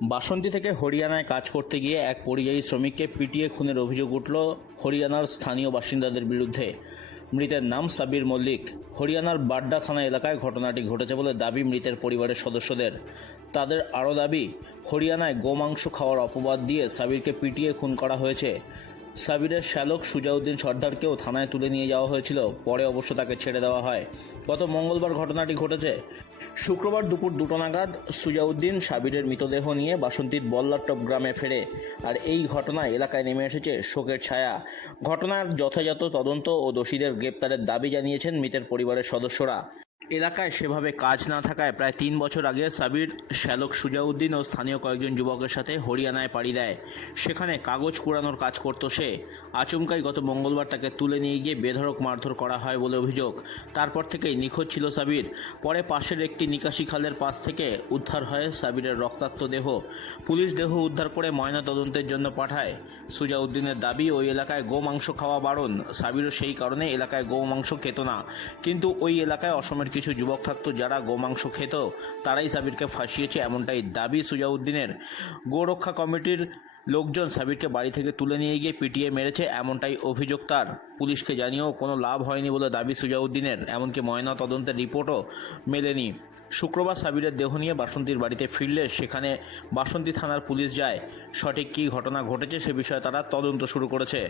বাসন্তী থেকে হরিয়ানায় কাজ করতে গিয়ে এক পরিযায়ী শ্রমিককে পিটিয়ে খুনের অভিযোগ উঠল হরিয়ানার স্থানীয় বাসিন্দাদের বিরুদ্ধে। মৃতের নাম সাবির মল্লিক। হরিয়ানার বাড্ডা থানা এলাকায় ঘটনাটি ঘটেছে বলে দাবি মৃতের পরিবারের সদস্যদের। তাদের আরও দাবি, হরিয়ানায় গোমাংস খাওয়ার অপবাদ দিয়ে সাবিরকে পিটিয়ে খুন করা হয়েছে। সাবিরের শ্যালক সুজাউদ্দিন সর্দারকেও থানায় তুলে নিয়ে যাওয়া হয়েছিল, পরে অবশ্য তাকে ছেড়ে দেওয়া হয়। গত মঙ্গলবার ঘটনাটি ঘটেছে। শুক্রবার দুপুর 2টা নাগাদ সুজাউদ্দিন সাবিরের মৃতদেহ নিয়ে বাসন্তীর বল্লারটপ গ্রামে ফেরে। আর এই ঘটনায় এলাকায় নেমে এসেছে শোকের ছায়া। ঘটনার যথাযথ তদন্ত ও দোষীদের গ্রেপ্তারের দাবি জানিয়েছেন মৃতের পরিবারের সদস্যরা। এলাকায় সেভাবে কাজ না থাকায় প্রায় 3 বছর আগে সাবির শ্যালক সুজাউদ্দিন ও স্থানীয় কয়েকজন যুবকের সাথে হরিয়ানায় পাড়ি দেয়। সেখানে কাগজ কুড়ানোর কাজ করত সে। আচমকাই গত মঙ্গলবার তাকে তুলে নিয়ে গিয়ে বেধড়ক মারধর করা হয় বলে অভিযোগ। তারপর থেকেই নিখোঁজ ছিল সাবির। পরে পাশের একটি নিকাশি খালের পাশ থেকে উদ্ধার হয় সাবিরের রক্তাক্ত দেহ। পুলিশ দেহ উদ্ধার করে ময়নাতদন্তের জন্য পাঠায়। সুজাউদ্দিনের দাবি, ওই এলাকায় গোমাংস খাওয়া বারণ। সাবিরও সেই কারণে এলাকায় গোমাংস খেত না। কিন্তু ওই এলাকায় অসমের কিছু যুবক থাকতো যারা গোমাংস খেত, তারাই সাবিরকে ফাঁসিয়েছে, এমনটাই দাবি সুজাউদ্দিনের। গোরক্ষা কমিটির লোকজন সাবিরকে বাড়ি থেকে তুলে নিয়ে গিয়ে পিটিয়ে মেরেছে, এমনটাই অভিযোগ তার। পুলিশকে জানিয়েও কোনো লাভ হয়নি বলে দাবি সুজাউদ্দিনের। এমনকি ময়না তদন্তের রিপোর্টও মেলেনি। শুক্রবার সাবিরের দেহ নিয়ে বাসন্তীর বাড়িতে ফিরলে সেখানে বাসন্তী থানার পুলিশ যায়। সঠিক কী ঘটনা ঘটেছে সে বিষয়ে তারা তদন্ত শুরু করেছে।